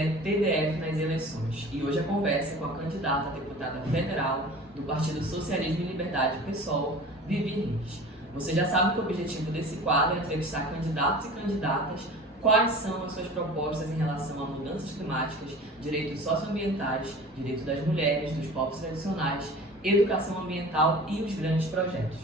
série TDF nas eleições e hoje a conversa é com a candidata a deputada federal do Partido Socialismo e Liberdade PSOL, Vivi Reis. Você já sabe que o objetivo desse quadro é entrevistar candidatos e candidatas, quais são as suas propostas em relação a mudanças climáticas, direitos socioambientais, direitos das mulheres, dos povos tradicionais, educação ambiental e os grandes projetos.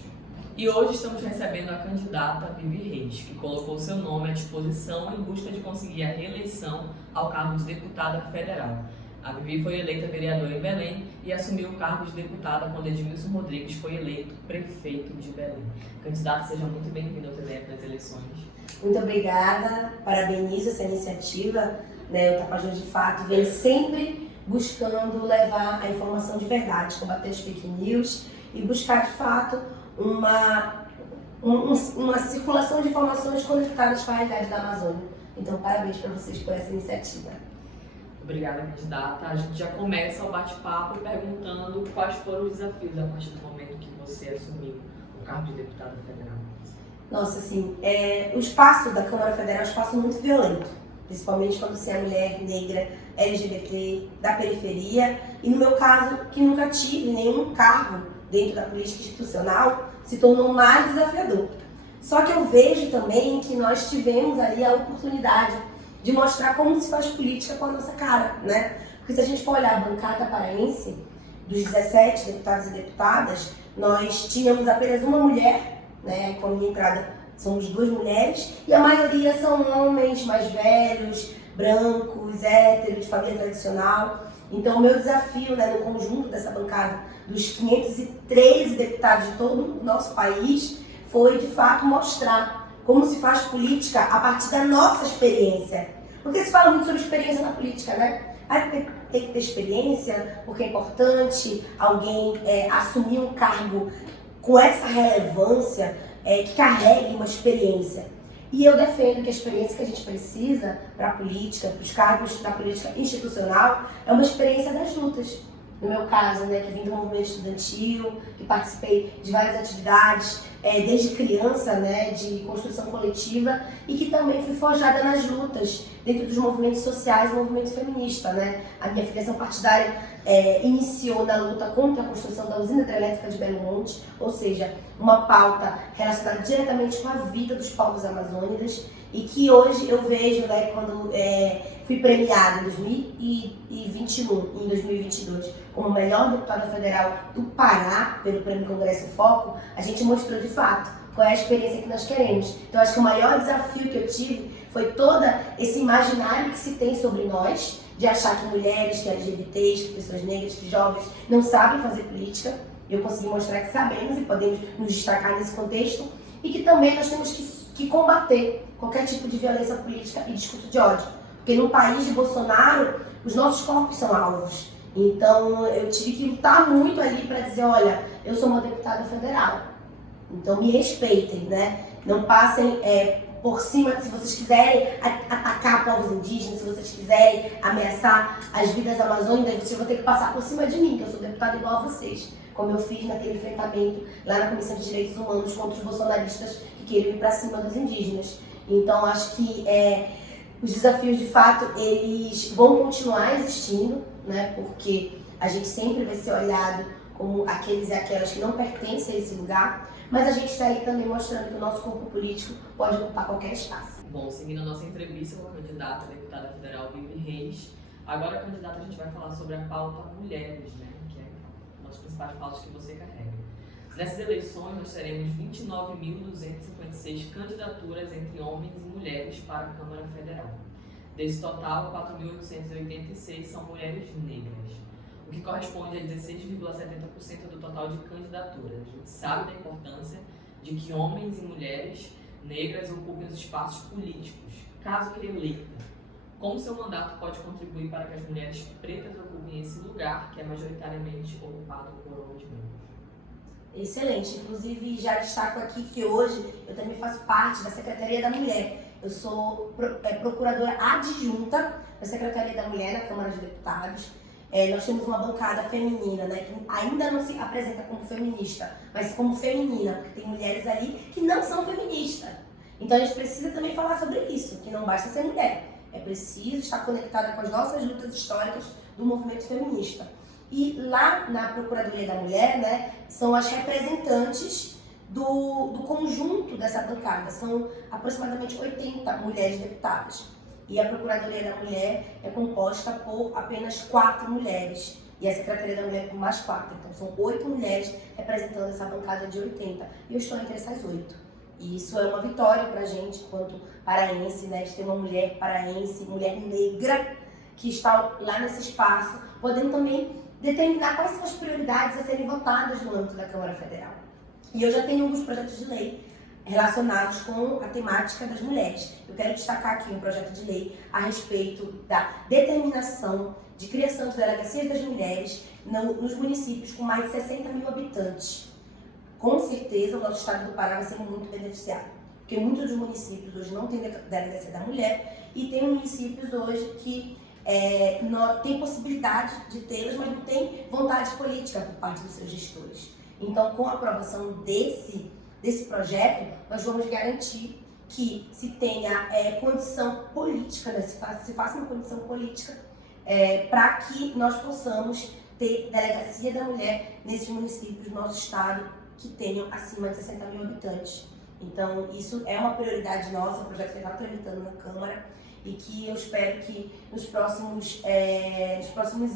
E hoje estamos recebendo a candidata Vivi Reis, que colocou seu nome à disposição em busca de conseguir a reeleição ao cargo de deputada federal. A Vivi foi eleita vereadora em Belém e assumiu o cargo de deputada quando Edmilson Rodrigues foi eleito prefeito de Belém. Candidata, seja muito bem-vinda ao TDF nas eleições. Muito obrigada, parabenizo essa iniciativa. O Tapajós de Fato vem sempre buscando levar a informação de verdade, combater as fake news e buscar de fato uma circulação de informações conectadas com a realidade da Amazônia. Então, parabéns para vocês por essa iniciativa. Obrigada, candidata. A gente já começa o bate-papo perguntando quais foram os desafios a partir do momento que você assumiu o cargo de deputada federal. Nossa, assim, o espaço da Câmara Federal é um espaço muito violento, principalmente quando você é mulher, negra, LGBT, da periferia. E no meu caso, que nunca tive nenhum cargo dentro da política institucional, se tornou mais desafiador. Só que eu vejo também que nós tivemos ali a oportunidade de mostrar como se faz política com a nossa cara, né? Porque se a gente for olhar a bancada paraense, dos 17 deputados e deputadas, nós tínhamos apenas uma mulher, né? Com a minha entrada somos 2 mulheres, e a maioria são homens mais velhos, brancos, héteros, de família tradicional. Então, o meu desafio, no conjunto dessa bancada, dos 513 deputados de todo o nosso país, foi, de fato, mostrar como se faz política a partir da nossa experiência. Porque se fala muito sobre experiência na política, né? Porque tem que ter experiência, porque é importante alguém assumir um cargo com essa relevância, que carregue uma experiência. E eu defendo que a experiência que a gente precisa para a política, para os cargos da política institucional, é uma experiência das lutas. No meu caso, que vim do movimento estudantil, que participei de várias atividades, desde criança, de construção coletiva, e que também fui forjada nas lutas dentro dos movimentos sociais e do movimento feminista. A minha filiação partidária iniciou na luta contra a construção da usina hidrelétrica de Belo Monte, ou seja, uma pauta relacionada diretamente com a vida dos povos amazônidas, e que hoje eu vejo, quando fui premiada em 2021 e em 2022 como melhor deputada federal do Pará pelo Prêmio Congresso Foco, a gente mostrou de fato qual é a experiência que nós queremos. Então, acho que o maior desafio que eu tive foi todo esse imaginário que se tem sobre nós, de achar que mulheres, que LGBTs, que pessoas negras, que jovens não sabem fazer política. Eu consegui mostrar que sabemos e podemos nos destacar nesse contexto, e que também nós temos que combater qualquer tipo de violência política e discurso de ódio. Porque no país de Bolsonaro, os nossos corpos são alvos. Então, eu tive que lutar muito ali para dizer, olha, eu sou uma deputada federal. Então, me respeitem, Não passem por cima, se vocês quiserem atacar povos indígenas, se vocês quiserem ameaçar as vidas amazônicas, vocês vão ter que passar por cima de mim, que eu sou deputada igual a vocês. Como eu fiz naquele enfrentamento lá na Comissão de Direitos Humanos contra os bolsonaristas que queriam ir para cima dos indígenas. Então, acho que os desafios, de fato, eles vão continuar existindo, porque a gente sempre vai ser olhado como aqueles e aquelas que não pertencem a esse lugar, mas a gente segue também mostrando que o nosso corpo político pode ocupar qualquer espaço. Bom, seguindo a nossa entrevista com a candidata a deputada federal Vivi Reis, agora, candidata, a gente vai falar sobre a pauta mulheres, que é uma das principais pautas que você carrega. Nessas eleições, nós teremos 29.256 candidaturas entre homens e mulheres para a Câmara Federal. Desse total, 4.886 são mulheres negras, o que corresponde a 16,70% do total de candidaturas. A gente sabe da importância de que homens e mulheres negras ocupem os espaços políticos, caso reeleita. Como seu mandato pode contribuir para que as mulheres pretas ocupem esse lugar, que é majoritariamente ocupado por homens brancos? Excelente. Inclusive, já destaco aqui que hoje eu também faço parte da Secretaria da Mulher. Eu sou procuradora adjunta da Secretaria da Mulher na Câmara de Deputados. Nós temos uma bancada feminina, que ainda não se apresenta como feminista, mas como feminina, porque tem mulheres ali que não são feministas. Então a gente precisa também falar sobre isso, que não basta ser mulher. É preciso estar conectada com as nossas lutas históricas do movimento feminista. E lá na Procuradoria da Mulher, né, são as representantes do conjunto dessa bancada. São aproximadamente 80 mulheres deputadas. E a Procuradoria da Mulher é composta por apenas 4 mulheres. E a Secretaria da Mulher por mais 4. Então são 8 mulheres representando essa bancada de 80. E eu estou entre essas 8. E isso é uma vitória pra gente, enquanto paraense, né, de ter uma mulher paraense, mulher negra, que está lá nesse espaço, podendo também determinar quais são as prioridades a serem votadas no âmbito da Câmara Federal. E eu já tenho alguns projetos de lei relacionados com a temática das mulheres. Eu quero destacar aqui um projeto de lei a respeito da determinação de criação de delegacias das mulheres nos municípios com mais de 60 mil habitantes. Com certeza o nosso estado do Pará vai ser muito beneficiado, porque muitos dos municípios hoje não têm delegacia da mulher e tem municípios hoje que não tem possibilidade de tê-las, mas não tem vontade política por parte dos seus gestores. Então, com a aprovação desse projeto, nós vamos garantir que se tenha condição política, né? se faça uma condição política para que nós possamos ter delegacia da mulher nesses municípios do nosso estado que tenham acima de 60 mil habitantes. Então, isso é uma prioridade nossa, o projeto que está tramitando na Câmara e que eu espero que nos próximos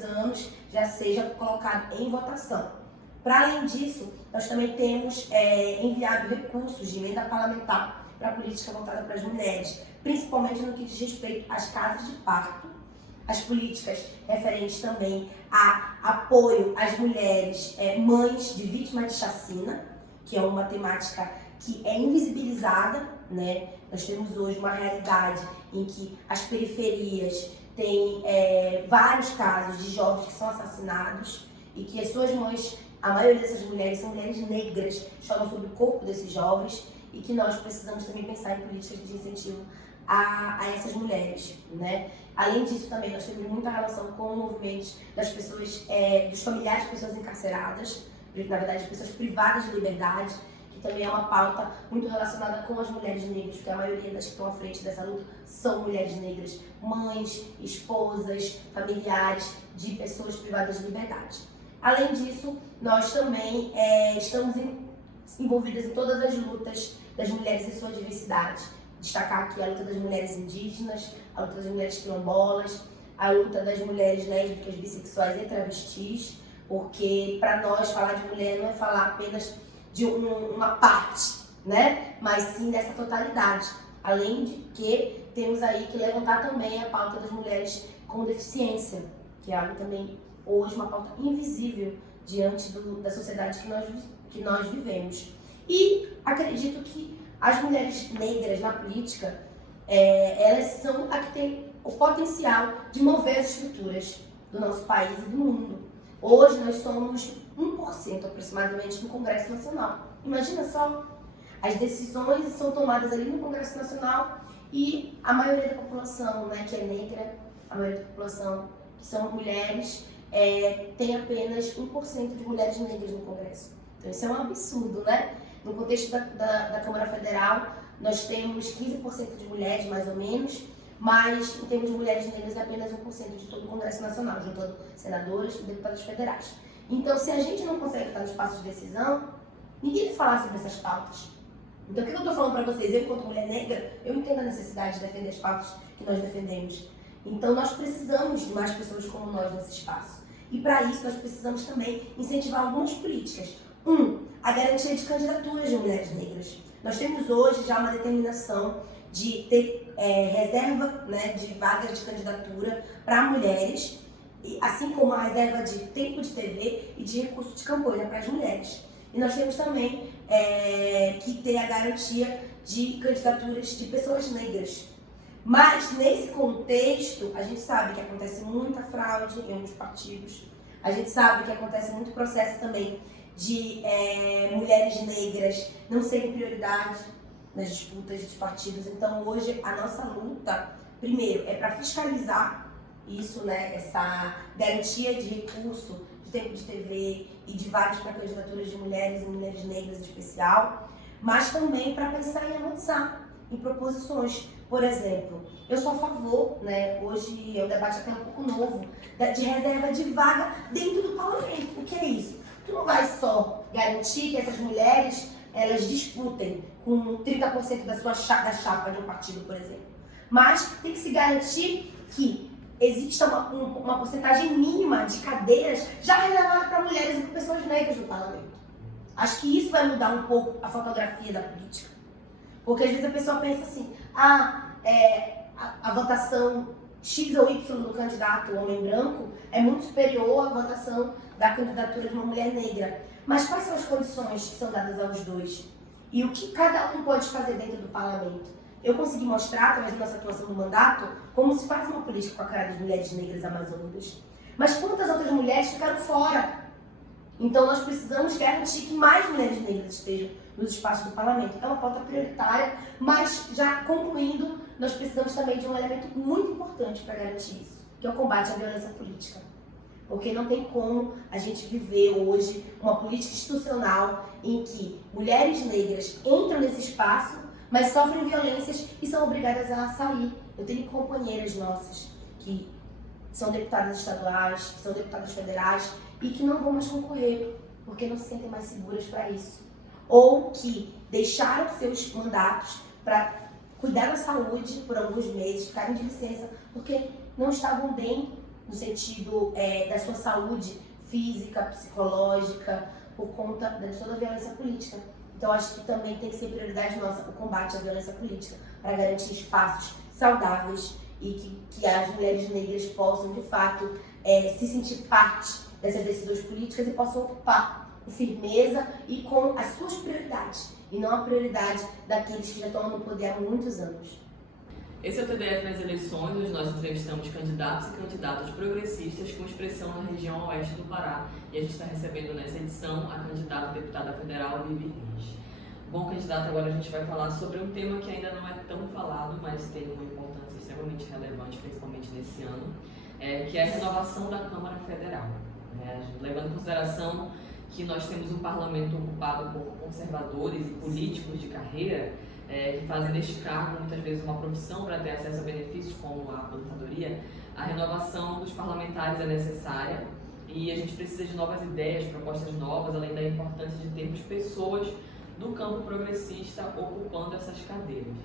anos já seja colocado em votação. Para além disso, nós também temos enviado recursos de emenda parlamentar para a política voltada para as mulheres, principalmente no que diz respeito às casas de parto, as políticas referentes também a apoio às mulheres mães de vítimas de chacina, que é uma temática que é invisibilizada, né? Nós temos hoje uma realidade em que as periferias têm vários casos de jovens que são assassinados e que as suas mães, a maioria dessas mulheres são mulheres negras, choram sobre o corpo desses jovens e que nós precisamos também pensar em políticas de incentivo a essas mulheres, né? Além disso, também nós temos muita relação com movimentos das pessoas, dos familiares de pessoas encarceradas, na verdade, pessoas privadas de liberdade, que também é uma pauta muito relacionada com as mulheres negras, porque a maioria das que estão à frente dessa luta são mulheres negras, mães, esposas, familiares de pessoas privadas de liberdade. Além disso, nós também estamos envolvidas em todas as lutas das mulheres e sua diversidade. Destacar aqui a luta das mulheres indígenas, a luta das mulheres quilombolas, a luta das mulheres lésbicas, bissexuais e travestis, porque para nós falar de mulher não é falar apenas de uma parte, né? Mas sim dessa totalidade. Além de que temos aí que levantar também a pauta das mulheres com deficiência, que é algo também hoje uma pauta invisível diante da sociedade que nós vivemos. E acredito que as mulheres negras na política, elas são a que têm o potencial de mover as estruturas do nosso país e do mundo. Hoje nós somos 1% aproximadamente no Congresso Nacional. Imagina só, as decisões são tomadas ali no Congresso Nacional e a maioria da população, né, que é negra, a maioria da população que são mulheres, tem apenas 1% de mulheres negras no Congresso. Então isso é um absurdo, né? No contexto da Câmara Federal, nós temos 15% de mulheres, mais ou menos, mas em termos de mulheres negras é apenas 1% de todo o Congresso Nacional, juntando senadoras e deputadas federais. Então, se a gente não consegue estar no espaço de decisão, ninguém vai falar sobre essas pautas. Então, o que eu estou falando para vocês? Eu, enquanto mulher negra, eu entendo a necessidade de defender as pautas que nós defendemos. Então, nós precisamos de mais pessoas como nós nesse espaço. E, para isso, nós precisamos também incentivar algumas políticas. A garantia de candidaturas de mulheres negras. Nós temos hoje já uma determinação de ter reserva, né, de vagas de candidatura para mulheres, assim como a reserva de tempo de TV e de recurso de campanha para as mulheres. E nós temos também que ter a garantia de candidaturas de pessoas negras. Mas, nesse contexto, a gente sabe que acontece muita fraude em alguns partidos, a gente sabe que acontece muito processo também de mulheres negras não serem prioridade nas disputas dos partidos. Então, hoje, a nossa luta, primeiro, é para fiscalizar isso, né, essa garantia de recurso, de tempo de TV e de vagas para candidaturas de mulheres e mulheres negras em especial, mas também para pensar em avançar, em proposições. Por exemplo, eu sou a favor, né, hoje é um debate até um pouco novo, de reserva de vaga dentro do parlamento. O que é isso? Tu não vai só garantir que essas mulheres elas disputem com 30% da chapa de um partido, por exemplo, mas tem que se garantir que exista uma porcentagem mínima de cadeiras já reservadas para mulheres e para pessoas negras no parlamento. Acho que isso vai mudar um pouco a fotografia da política. Porque às vezes a pessoa pensa assim, a votação X ou Y do candidato homem branco é muito superior à votação da candidatura de uma mulher negra. Mas quais são as condições que são dadas aos dois? E o que cada um pode fazer dentro do parlamento? Eu consegui mostrar, através da nossa atuação no mandato, como se faz uma política com a cara das mulheres negras amazônicas. Mas quantas outras mulheres ficaram fora? Então nós precisamos garantir que mais mulheres negras estejam nos espaços do parlamento. É uma pauta prioritária, mas já concluindo, nós precisamos também de um elemento muito importante para garantir isso, que é o combate à violência política. Porque não tem como a gente viver hoje uma política institucional em que mulheres negras entram nesse espaço, mas sofrem violências e são obrigadas a sair. Eu tenho companheiras nossas que são deputadas estaduais, que são deputadas federais e que não vão mais concorrer, porque não se sentem mais seguras para isso. Ou que deixaram seus mandatos para cuidar da saúde por alguns meses, ficarem de licença, porque não estavam bem no sentido da sua saúde física, psicológica, por conta de toda a violência política. Então, acho que também tem que ser prioridade nossa o combate à violência política, para garantir espaços saudáveis e que as mulheres negras possam, de fato, se sentir parte dessas decisões políticas e possam ocupar com firmeza e com as suas prioridades, e não a prioridade daqueles que já estão no poder há muitos anos. Esse é o TDF nas eleições, onde nós entrevistamos candidatos e candidatas progressistas com expressão na região oeste do Pará. E a gente está recebendo nessa edição a candidata a deputada federal, Vivi Rins. Bom, candidato, agora a gente vai falar sobre um tema que ainda não é tão falado, mas tem uma importância extremamente relevante, principalmente nesse ano, que é a renovação da Câmara Federal. Levando em consideração que nós temos um parlamento ocupado por conservadores e políticos de carreira, que fazem deste cargo muitas vezes uma profissão para ter acesso a benefícios como a aposentadoria, a renovação dos parlamentares é necessária e a gente precisa de novas ideias, propostas novas, além da importância de termos pessoas do campo progressista ocupando essas cadeiras.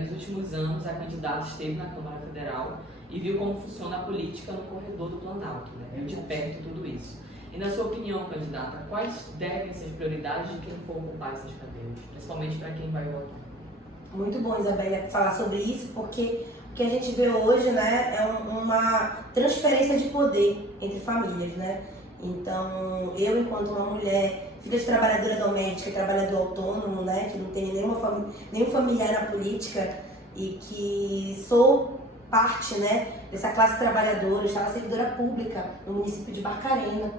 Nos últimos anos, a candidata esteve na Câmara Federal e viu como funciona a política no corredor do Planalto, viu de perto tudo isso. E na sua opinião, candidata, quais devem ser as prioridades de quem for ocupar essas cadeiras, principalmente para quem vai votar? Muito bom, Isabela, falar sobre isso, porque o que a gente vê hoje, né, é uma transferência de poder entre famílias, né? Então, eu, enquanto uma mulher, filha de trabalhadora doméstica e trabalhador autônomo, né, que não tem nenhum familiar na política e que sou parte, né, dessa classe trabalhadora, eu estava servidora pública no município de Barcarena,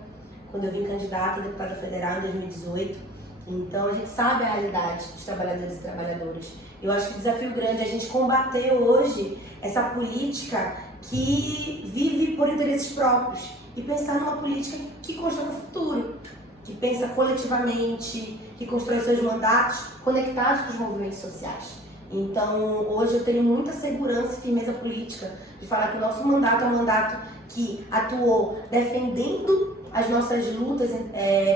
quando eu vim candidata a deputada federal em 2018. Então, a gente sabe a realidade dos trabalhadores e trabalhadoras. Eu acho que o desafio grande é a gente combater hoje essa política que vive por interesses próprios e pensar numa política que constrói o futuro, que pensa coletivamente, que constrói seus mandatos conectados com os movimentos sociais. Então, hoje eu tenho muita segurança e firmeza política de falar que o nosso mandato é um mandato que atuou defendendo as nossas lutas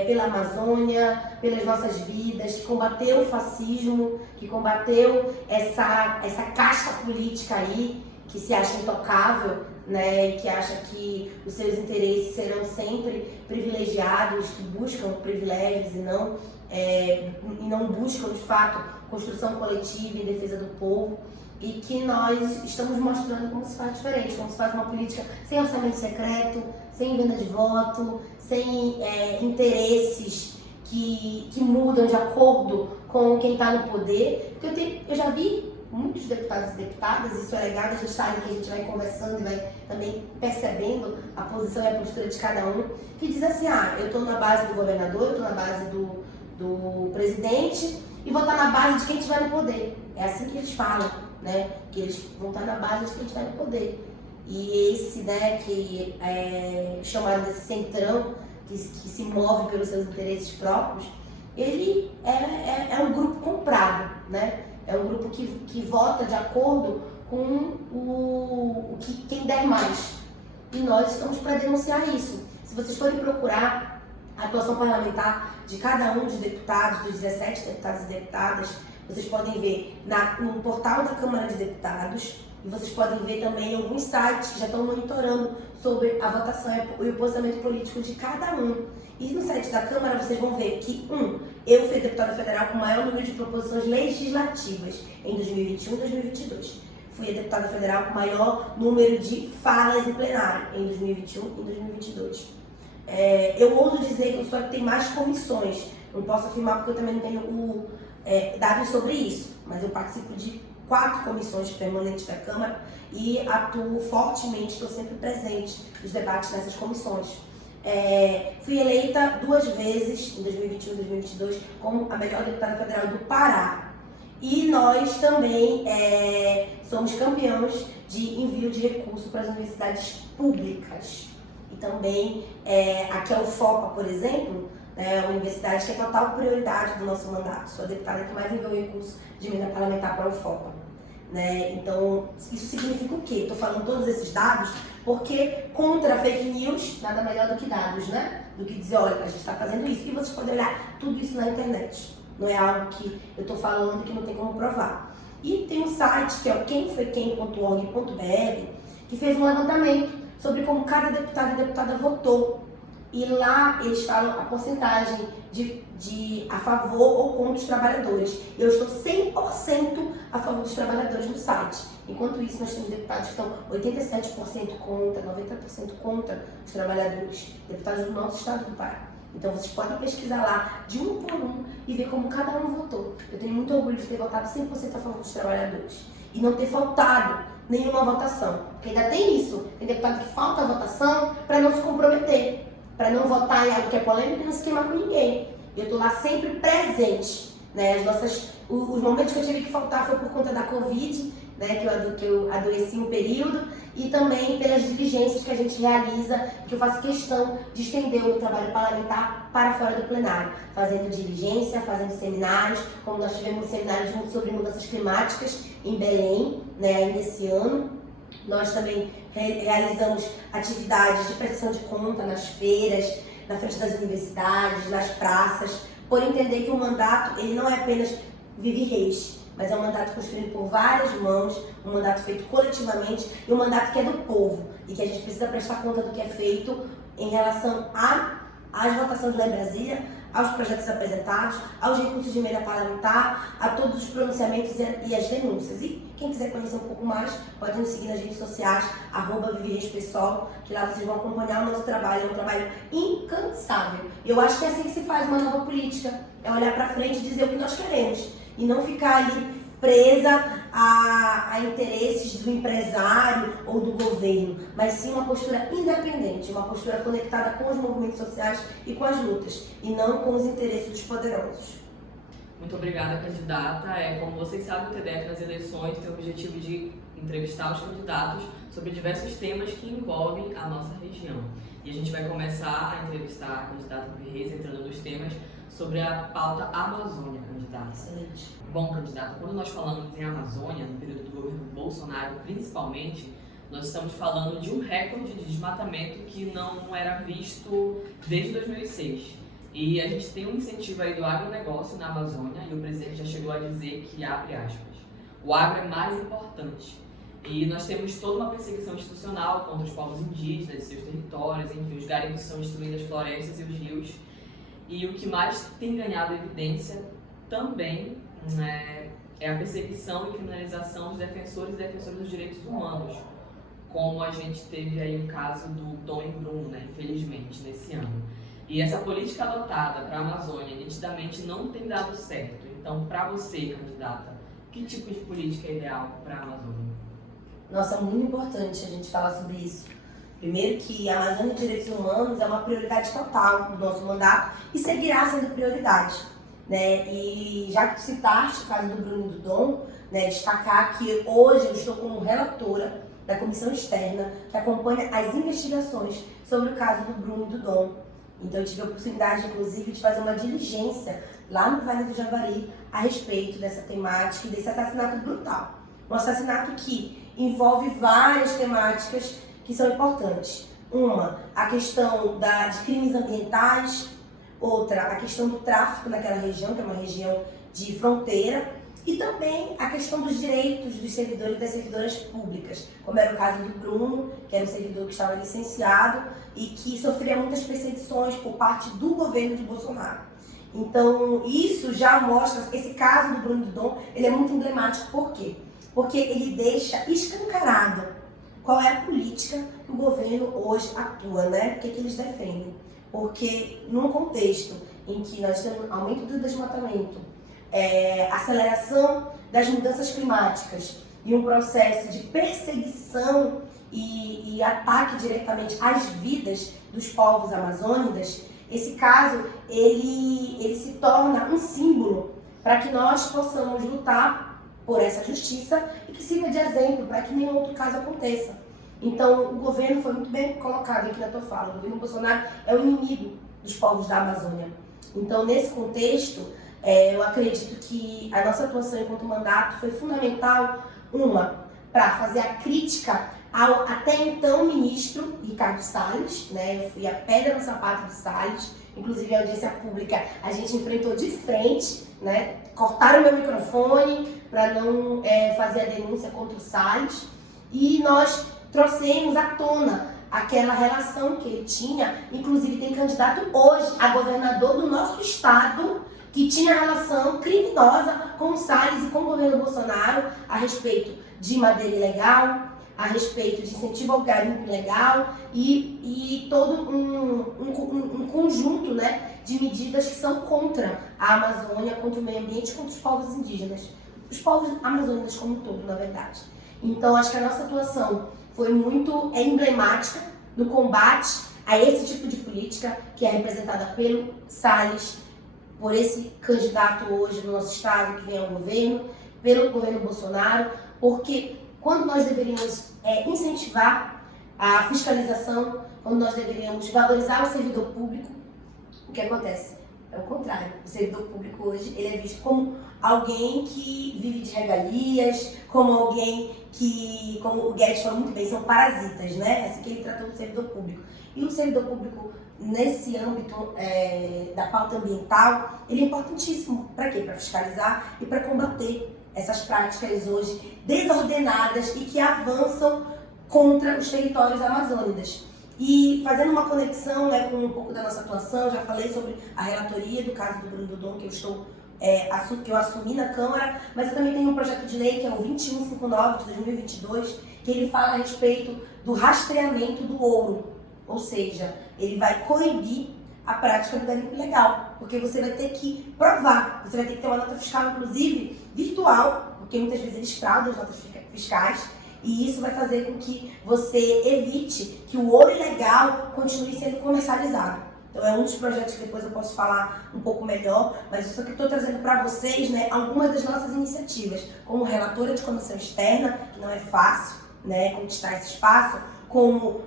pela Amazônia, pelas nossas vidas, que combateu o fascismo, que combateu essa casta política aí, que se acha intocável, né, e que acha que os seus interesses serão sempre privilegiados, que buscam privilégios e não buscam, de fato, construção coletiva em defesa do povo. E que nós estamos mostrando como se faz diferente, como se faz uma política sem orçamento secreto, sem venda de voto, sem interesses que mudam de acordo com quem está no poder. Porque eu já vi muitos deputados e deputadas, isso é legal, a gente está ali, que a gente vai conversando e vai também percebendo a posição e a postura de cada um, que diz assim, eu estou na base do governador, eu estou na base do presidente e vou estar na base de quem estiver no poder. É assim que eles falam, né? Que eles vão estar na base de quem estiver no poder. E esse, né, que é chamado desse centrão, que se move pelos seus interesses próprios, ele é um grupo comprado, né? É um grupo que vota de acordo com quem der mais. E nós estamos para denunciar isso. Se vocês forem procurar a atuação parlamentar de cada um dos deputados, dos 17 deputados e deputadas, vocês podem ver no portal da Câmara de Deputados, e vocês podem ver também alguns sites que já estão monitorando sobre a votação e o posicionamento político de cada um. E no site da Câmara vocês vão ver que, eu fui deputada federal com o maior número de proposições legislativas em 2021 e 2022. Fui a deputada federal com o maior número de falas em plenário em 2021 e 2022. Eu ouso dizer que eu sou a que tem mais comissões. Não posso afirmar porque eu também não tenho dados sobre isso, mas eu participo de 4 comissões permanentes da Câmara e atuo fortemente, estou sempre presente nos debates dessas comissões. Fui eleita 2 vezes, em 2021 e 2022, como a melhor deputada federal do Pará. E nós também somos campeões de envio de recursos para as universidades públicas. E também, aqui é o FOPA, por exemplo, uma universidade que é total prioridade do nosso mandato. Sou a deputada que mais enviou recurso de emenda parlamentar para o FOPA. Então, isso significa o quê? Estou falando todos esses dados porque contra fake news, nada melhor do que dados, né? Do que dizer, olha, a gente está fazendo isso. E vocês podem olhar tudo isso na internet. Não é algo que eu estou falando que não tem como provar. E tem um site que é o quemfoiquem.org.br que fez um levantamento sobre como cada deputado e deputada votou. E lá eles falam a porcentagem de a favor ou contra os trabalhadores. Eu estou 100% a favor dos trabalhadores no site. Enquanto isso, nós temos deputados que estão 87% contra, 90% contra os trabalhadores. Deputados do nosso estado do Pará. Então vocês podem pesquisar lá de um por um e ver como cada um votou. Eu tenho muito orgulho de ter votado 100% a favor dos trabalhadores. E não ter faltado nenhuma votação. Porque ainda tem isso. Tem deputado que falta a votação para não se comprometer. Para não votar em algo que é polêmico e não se queimar com ninguém. Eu estou lá sempre presente. Né? Os momentos que eu tive que faltar foi por conta da Covid, né? que eu adoeci um período, e também pelas diligências que a gente realiza, que eu faço questão de estender o meu trabalho parlamentar para fora do plenário, fazendo diligência, fazendo seminários, como nós tivemos seminários sobre mudanças climáticas em Belém, né? Ainda esse ano. Nós também realizamos atividades de prestação de conta nas feiras, na frente das universidades, nas praças, por entender que o mandato ele não é apenas Vivi Reis, mas é um mandato construído por várias mãos, um mandato feito coletivamente e um mandato que é do povo e que a gente precisa prestar conta do que é feito em relação às votações lá em Brasília, aos projetos apresentados, aos recursos de emenda parlamentar, a todos os pronunciamentos e as denúncias. E quem quiser conhecer um pouco mais, pode nos seguir nas redes sociais, @vivireispessoal, que lá vocês vão acompanhar o nosso trabalho. É um trabalho incansável. Eu acho que é assim que se faz uma nova política, é olhar para frente e dizer o que nós queremos, e não ficar ali presa a interesses do empresário ou do governo, mas sim uma postura independente, uma postura conectada com os movimentos sociais e com as lutas, e não com os interesses dos poderosos. Muito obrigada, candidata. Como vocês sabem, o TDF nas eleições tem o objetivo de entrevistar os candidatos sobre diversos temas que envolvem a nossa região. E a gente vai começar a entrevistar a candidata Vivi Reis entrando nos temas sobre a pauta Amazônia, candidata. Excelente. Bom, candidata, quando nós falamos em Amazônia, no período do governo Bolsonaro principalmente, nós estamos falando de um recorde de desmatamento que não era visto desde 2006. E a gente tem um incentivo aí do agronegócio na Amazônia, e o presidente já chegou a dizer que, abre aspas, o agro é mais importante. E nós temos toda uma perseguição institucional contra os povos indígenas e seus territórios, enfim, os garimpos são destruindo as florestas e os rios. E o que mais tem ganhado evidência também é a perseguição e criminalização dos defensores e defensoras dos direitos humanos, como a gente teve aí o caso do Dom e Bruno, né, infelizmente, nesse ano. E essa política adotada para a Amazônia nitidamente não tem dado certo. Então, para você, candidata, que tipo de política é ideal para a Amazônia? Nossa, é muito importante a gente falar sobre isso. Primeiro que a Amazônia e Direitos Humanos é uma prioridade total do nosso mandato e seguirá sendo prioridade. Né? E já que citaste o caso do Bruno e do Dom, né, destacar que hoje eu estou como relatora da comissão externa que acompanha as investigações sobre o caso do Bruno e do Dom. Então eu tive a oportunidade, inclusive, de fazer uma diligência lá no Vale do Javari a respeito dessa temática e desse assassinato brutal. Um assassinato que envolve várias temáticas que são importantes. Uma, a questão de crimes ambientais. Outra, a questão do tráfico naquela região, que é uma região de fronteira. E também a questão dos direitos dos servidores e das servidoras públicas, como era o caso do Bruno, que era um servidor que estava licenciado e que sofria muitas perseguições por parte do governo de Bolsonaro. Então, isso já mostra, esse caso do Bruno Didon, ele é muito emblemático. Por quê? Porque ele deixa escancarado qual é a política que o governo hoje atua, né? O que eles defendem. Porque num contexto em que nós temos aumento do desmatamento, aceleração das mudanças climáticas e um processo de perseguição e ataque diretamente às vidas dos povos amazônicos, esse caso ele se torna um símbolo para que nós possamos lutar por essa justiça e que sirva de exemplo para que nenhum outro caso aconteça. Então, o governo foi muito bem colocado aqui na tua fala. O governo Bolsonaro é o inimigo dos povos da Amazônia. Então, nesse contexto, eu acredito que a nossa atuação enquanto mandato foi fundamental, para fazer a crítica ao até então ministro Ricardo Salles, né? Eu fui a pedra no sapato do Salles, inclusive a audiência pública a gente enfrentou de frente, né? Cortaram meu microfone para não fazer a denúncia contra o Salles e nós trouxemos à tona aquela relação que ele tinha, inclusive tem candidato hoje a governador do nosso estado que tinha relação criminosa com o Salles e com o governo Bolsonaro a respeito de madeira ilegal, a respeito de incentivo ao garimpo ilegal e todo um conjunto, né, de medidas que são contra a Amazônia, contra o meio ambiente, contra os povos indígenas, os povos amazônicos como um todo, na verdade. Então, acho que a nossa atuação foi muito emblemática no combate a esse tipo de política que é representada pelo Salles, por esse candidato hoje no nosso estado que vem ao governo, pelo governo Bolsonaro, porque quando nós deveríamos incentivar a fiscalização, quando nós deveríamos valorizar o servidor público, o que acontece? É o contrário. O servidor público hoje ele é visto como alguém que vive de regalias, como alguém que, como o Guedes falou muito bem, são parasitas, né? É assim que ele tratou o servidor público. E o servidor público, nesse âmbito da pauta ambiental, ele é importantíssimo. Para quê? Para fiscalizar e para combater essas práticas hoje desordenadas e que avançam contra os territórios amazônicos. E fazendo uma conexão, né, com um pouco da nossa atuação, já falei sobre a relatoria do caso do Bruno Didon, que eu assumi na Câmara, mas eu também tenho um projeto de lei, que é o 2159 de 2022, que ele fala a respeito do rastreamento do ouro. Ou seja, ele vai coibir a prática do garimpo ilegal, porque você vai ter que provar, você vai ter que ter uma nota fiscal, inclusive, virtual, porque muitas vezes eles fraudam as notas fiscais, e isso vai fazer com que você evite que o ouro ilegal continue sendo comercializado. Então é um dos projetos que depois eu posso falar um pouco melhor, mas eu só que estou trazendo para vocês, né, algumas das nossas iniciativas, como relatora de comissão externa, que não é fácil, né, conquistar esse espaço, como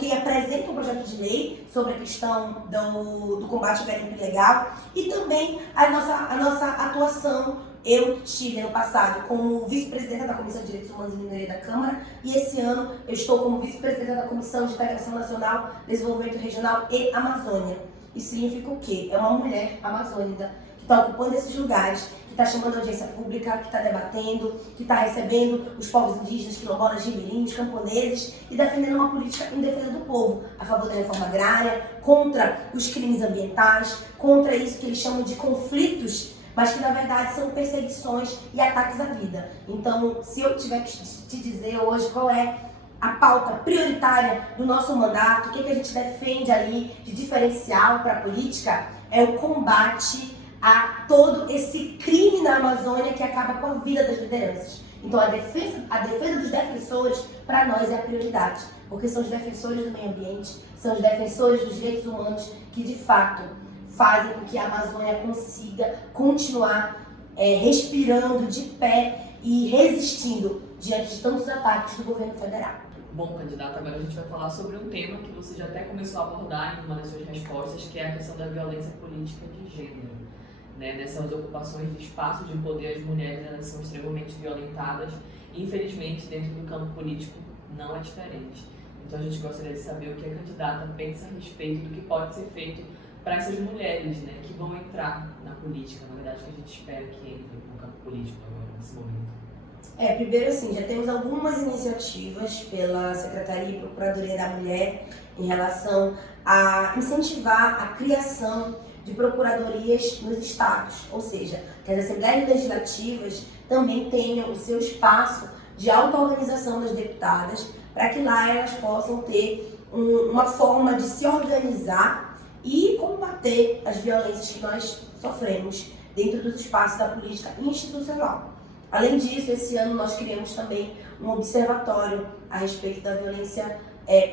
quem apresenta um projeto de lei sobre a questão do combate ao garimpo ilegal e também a nossa atuação. Eu estive ano passado como vice-presidenta da Comissão de Direitos Humanos e Minoria da Câmara e esse ano eu estou como vice-presidenta da Comissão de Integração Nacional, Desenvolvimento Regional e Amazônia. Isso significa o quê? É uma mulher amazônica que está ocupando esses lugares, que está chamando a audiência pública, que está debatendo, que está recebendo os povos indígenas, quilombolas, ribeirinhos, camponeses e defendendo uma política em defesa do povo, a favor da reforma agrária, contra os crimes ambientais, contra isso que eles chamam de conflitos, mas que na verdade são perseguições e ataques à vida. Então, se eu tiver que te dizer hoje qual é a pauta prioritária do nosso mandato, o que a gente defende ali de diferencial para a política, é o combate a todo esse crime na Amazônia que acaba com a vida das lideranças. Então a defesa dos defensores, para nós, é a prioridade, porque são os defensores do meio ambiente, são os defensores dos direitos humanos que, de fato, fazem com que a Amazônia consiga continuar respirando de pé e resistindo diante de tantos ataques do governo federal. Bom, candidata, agora a gente vai falar sobre um tema que você já até começou a abordar em uma das suas respostas, que é a questão da violência política de gênero. Né? Nessas ocupações de espaço de poder, as mulheres elas são extremamente violentadas e, infelizmente, dentro do campo político não é diferente. Então a gente gostaria de saber o que a candidata pensa a respeito do que pode ser feito para essas mulheres, né, que vão entrar na política, na verdade, que a gente espera que entrem no campo político agora, nesse momento. Primeiro assim, já temos algumas iniciativas pela Secretaria e Procuradoria da Mulher em relação a incentivar a criação de procuradorias nos estados, ou seja, que as assembleias legislativas também tenham o seu espaço de auto-organização das deputadas, para que lá elas possam ter uma forma de se organizar e combater as violências que nós sofremos dentro dos espaços da política institucional. Além disso, esse ano nós criamos também um observatório a respeito da violência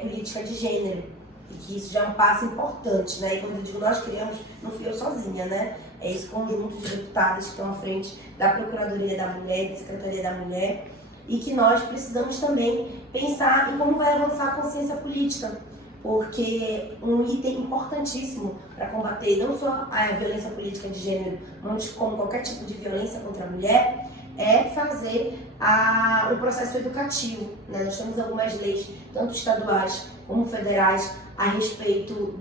política de gênero, e que isso já é um passo importante, né? E quando eu digo nós criamos, não fui eu sozinha, né? É esse conjunto de deputados que estão à frente da Procuradoria da Mulher, da Secretaria da Mulher, e que nós precisamos também pensar em como vai avançar a consciência política, porque um item importantíssimo para combater não só a violência política de gênero, mas como qualquer tipo de violência contra a mulher, é fazer o processo educativo, né? Nós temos algumas leis, tanto estaduais como federais, a respeito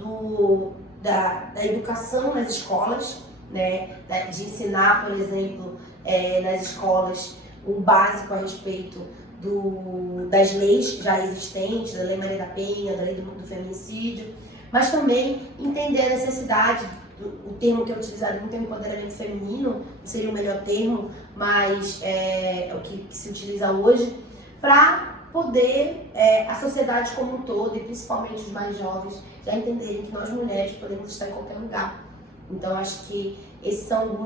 da educação nas escolas, né? De ensinar, por exemplo, nas escolas o básico a respeito das leis já existentes, da Lei Maria da Penha, da Lei do Feminicídio, mas também entender a necessidade, o termo que é utilizado muito é empoderamento feminino, não seria o melhor termo, mas é o que se utiliza hoje, para poder a sociedade como um todo, e principalmente os mais jovens, já entenderem que nós mulheres podemos estar em qualquer lugar. Então acho que esses são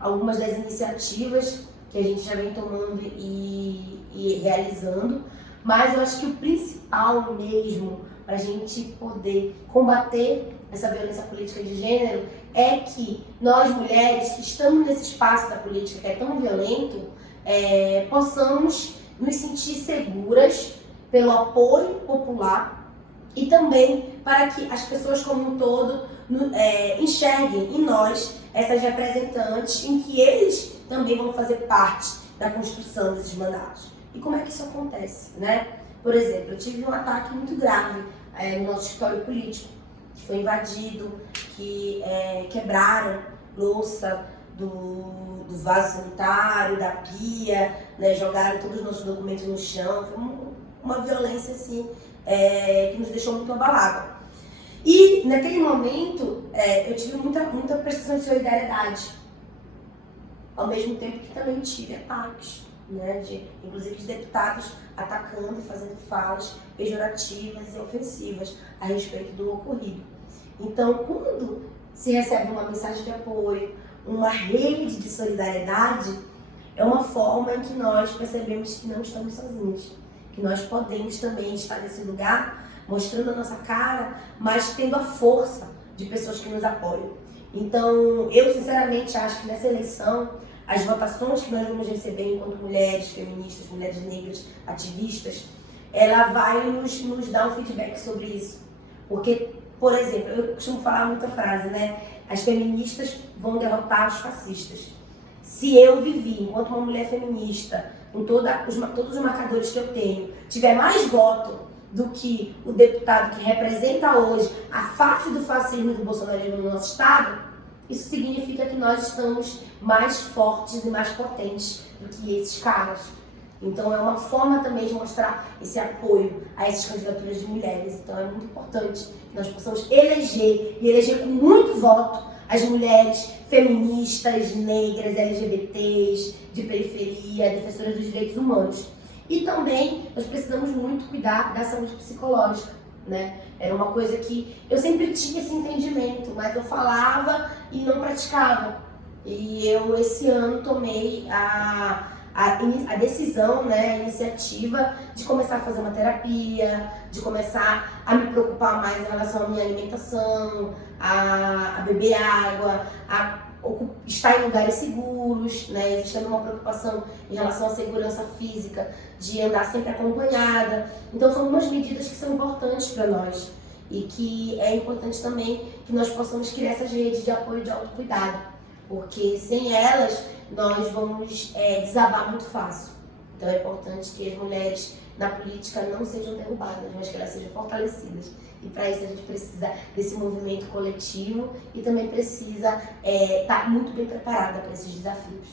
algumas das iniciativas que a gente já vem tomando e realizando, mas eu acho que o principal mesmo para a gente poder combater essa violência política de gênero é que nós mulheres que estamos nesse espaço da política que é tão violento, possamos nos sentir seguras pelo apoio popular e também para que as pessoas como um todo enxerguem em nós essas representantes em que eles também vão fazer parte da construção desses mandatos. E como é que isso acontece, né? Por exemplo, eu tive um ataque muito grave no nosso escritório político, que foi invadido, que quebraram louça do vaso sanitário, da pia, né? Jogaram todos os nossos documentos no chão. Foi uma violência assim, que nos deixou muito abalada. E naquele momento eu tive muita prestação de solidariedade, ao mesmo tempo que também tive ataques, né, inclusive de deputados atacando e fazendo falas pejorativas e ofensivas a respeito do ocorrido. Então, quando se recebe uma mensagem de apoio, uma rede de solidariedade, é uma forma em que nós percebemos que não estamos sozinhos, que nós podemos também estar nesse lugar, mostrando a nossa cara, mas tendo a força de pessoas que nos apoiam. Então, eu sinceramente acho que nessa eleição, as votações que nós vamos receber enquanto mulheres feministas, mulheres negras, ativistas, ela vai nos dar um feedback sobre isso. Porque, por exemplo, eu costumo falar muita frase, né? As feministas vão derrotar os fascistas. Se eu vivi enquanto uma mulher feminista, com todos os marcadores que eu tenho, tiver mais voto do que o deputado que representa hoje a face do fascismo e do bolsonarismo no nosso estado, isso significa que nós estamos mais fortes e mais potentes do que esses caras. Então é uma forma também de mostrar esse apoio a essas candidaturas de mulheres. Então é muito importante que nós possamos eleger com muito voto as mulheres feministas, negras, LGBTs, de periferia, defensoras dos direitos humanos. E também nós precisamos muito cuidar da saúde psicológica, né? Era uma coisa que eu sempre tinha esse entendimento, mas eu falava e não praticava. E eu esse ano tomei a decisão, né, a iniciativa de começar a fazer uma terapia, de começar a me preocupar mais em relação à minha alimentação, a beber água, a estar em lugares seguros, né? Existe também uma preocupação em relação à segurança física, de andar sempre acompanhada. Então são algumas medidas que são importantes para nós e que é importante também que nós possamos criar essas redes de apoio de autocuidado, porque sem elas nós vamos desabar muito fácil. Então é importante que as mulheres na política não sejam derrubadas, mas que elas sejam fortalecidas. E para isso a gente precisa desse movimento coletivo e também precisa estar muito bem preparada para esses desafios.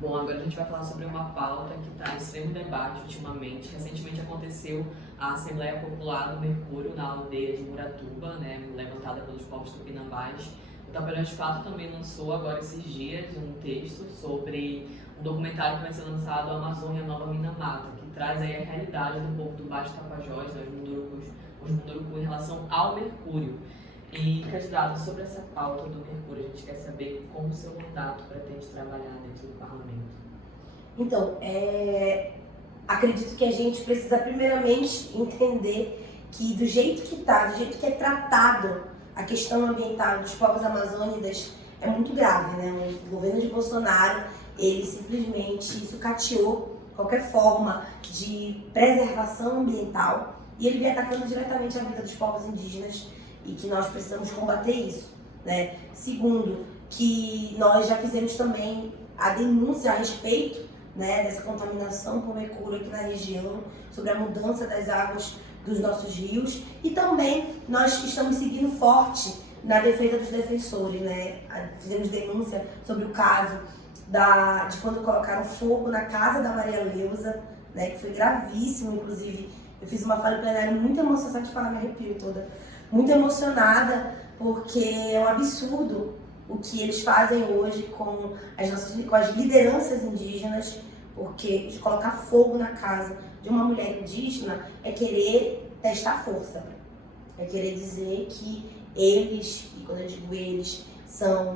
Bom, agora a gente vai falar sobre uma pauta que está em extremo debate ultimamente. Recentemente aconteceu a Assembleia Popular do Mercúrio na aldeia de Muratuba, né, levantada pelos povos tupinambás. O Tabelião de Fato também lançou agora esses dias um texto sobre um documentário que vai ser lançado, Amazônia Nova Minamata, que traz aí a realidade do povo do Baixo Tapajós, né, os Munduruku em relação ao Mercúrio. E, candidato, sobre essa pauta do Mercúrio, a gente quer saber como o seu mandato pretende trabalhar dentro do parlamento. Então, acredito que a gente precisa primeiramente entender que do jeito que está, do jeito que é tratado a questão ambiental dos povos amazônicos é muito grave, né? O governo de Bolsonaro, ele simplesmente sucateou qualquer forma de preservação ambiental e ele vem atacando diretamente a vida dos povos indígenas e que nós precisamos combater isso, né? Segundo, que nós já fizemos também a denúncia a respeito, né, dessa contaminação por mercúrio aqui na região, sobre a mudança das águas dos nossos rios e também nós estamos seguindo forte na defesa dos defensores, né? Fizemos denúncia sobre o caso de quando colocaram fogo na casa da Maria Leusa, né, que foi gravíssimo, inclusive eu fiz uma fala plenária muito emocionada, só de falar me arrepio toda, muito emocionada, porque é um absurdo o que eles fazem hoje com as lideranças indígenas, porque de colocar fogo na casa de uma mulher indígena é querer testar força, é querer dizer que eles, e quando eu digo eles, são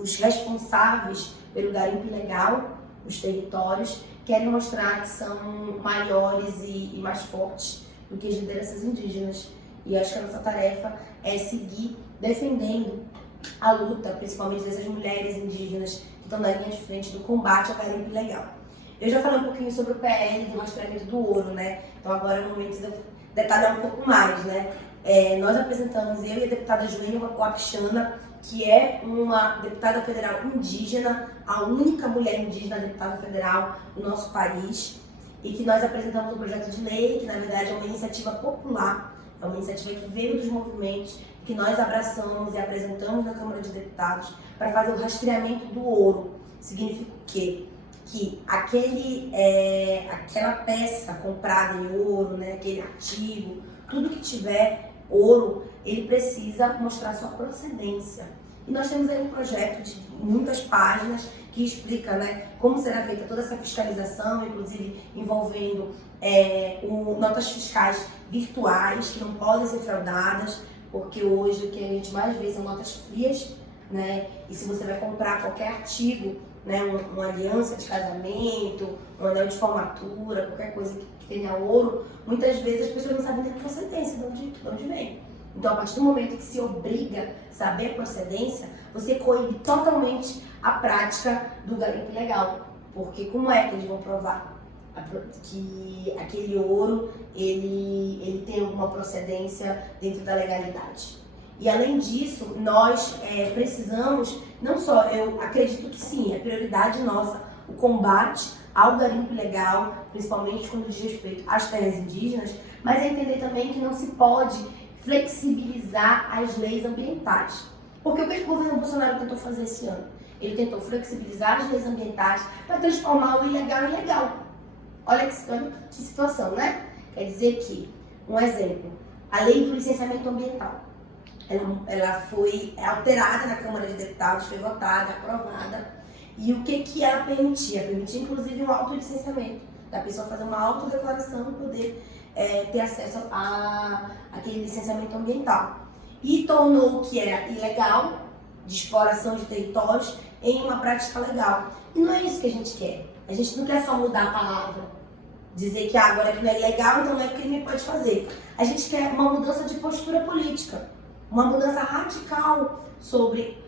os responsáveis pelo garimpo ilegal, os territórios, querem mostrar que são maiores e mais fortes do que as lideranças indígenas. E acho que a nossa tarefa é seguir defendendo a luta, principalmente dessas mulheres indígenas que estão na linha de frente do combate ao garimpo ilegal. Eu já falei um pouquinho sobre o PL do rastreamento do ouro, né? Então agora é o momento de eu detalhar um pouco mais, né? Nós apresentamos, eu e a deputada Joênia Wapichana, que é uma deputada federal indígena, a única mulher indígena deputada federal do nosso país, e que nós apresentamos um projeto de lei, que na verdade é uma iniciativa popular, é uma iniciativa que veio dos movimentos, que nós abraçamos e apresentamos na Câmara de Deputados para fazer o rastreamento do ouro. Significa o quê? Que aquela peça comprada em ouro, né, aquele artigo, tudo que tiver ouro, ele precisa mostrar sua procedência. E nós temos aí um projeto de muitas páginas que explica, né, como será feita toda essa fiscalização, inclusive envolvendo notas fiscais virtuais que não podem ser fraudadas, porque hoje o que a gente mais vê são notas frias, né? E se você vai comprar qualquer artigo, né, uma aliança de casamento, um anel de formatura, qualquer coisa que tenha ouro, muitas vezes as pessoas não sabem nem a procedência, de onde vem. Então, a partir do momento que se obriga a saber a procedência, você coíbe totalmente a prática do garimpo ilegal. Porque como é que eles vão provar que aquele ouro ele tem alguma procedência dentro da legalidade? E além disso, nós precisamos, não só, eu acredito que sim, é prioridade nossa o combate ao garimpo ilegal, principalmente quando diz respeito às terras indígenas, mas é entender também que não se pode flexibilizar as leis ambientais. Porque o que o governo Bolsonaro tentou fazer esse ano? Ele tentou flexibilizar as leis ambientais para transformar o ilegal em legal. Olha que situação, né? Quer dizer que, um exemplo, a lei do licenciamento ambiental, ela foi alterada na Câmara de Deputados, foi votada, aprovada, e o que ela permitia? Permitia, inclusive, um autolicenciamento, da pessoa fazer uma autodeclaração e poder ter acesso àquele licenciamento ambiental. E tornou o que era ilegal, de exploração de territórios, em uma prática legal. E não é isso que a gente quer. A gente não quer só mudar a palavra, dizer que agora que não é ilegal, então não é crime, pode fazer. A gente quer uma mudança de postura política, uma mudança radical sobre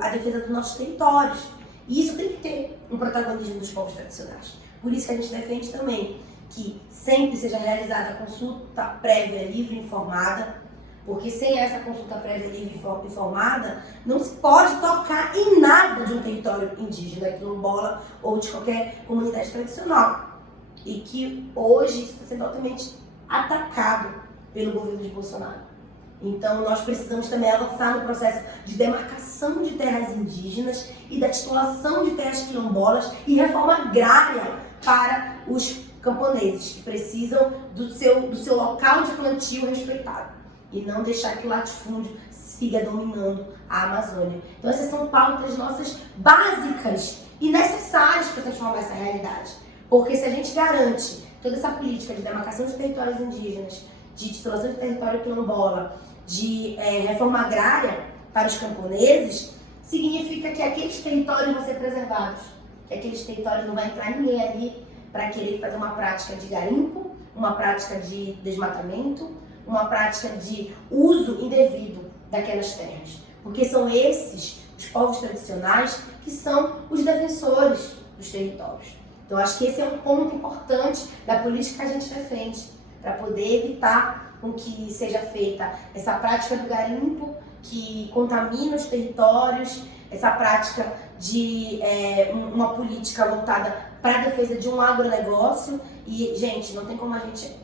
a defesa dos nossos territórios. E isso tem que ter um protagonismo dos povos tradicionais. Por isso que a gente defende também que sempre seja realizada a consulta prévia, livre e informada, porque sem essa consulta prévia, livre e informada, não se pode tocar em nada de um território indígena, quilombola ou de qualquer comunidade tradicional. E que hoje isso está sendo altamente atacado pelo governo de Bolsonaro. Então, nós precisamos também avançar no processo de demarcação de terras indígenas e da titulação de terras quilombolas e reforma agrária para os camponeses, que precisam do seu local de plantio respeitado e não deixar que o latifúndio siga dominando a Amazônia. Então, essas são pautas nossas básicas e necessárias para transformar essa realidade. Porque se a gente garante toda essa política de demarcação de territórios indígenas, de titulação de território quilombola, de reforma agrária para os camponeses, significa que aqueles territórios vão ser preservados, que aqueles territórios não vai entrar ninguém ali para querer fazer uma prática de garimpo, uma prática de desmatamento, uma prática de uso indevido daquelas terras. Porque são esses, os povos tradicionais, que são os defensores dos territórios. Então, acho que esse é um ponto importante da política que a gente defende, para poder evitar com que seja feita essa prática do garimpo, que contamina os territórios, essa prática de uma política voltada para a defesa de um agronegócio. E, gente, não tem como a gente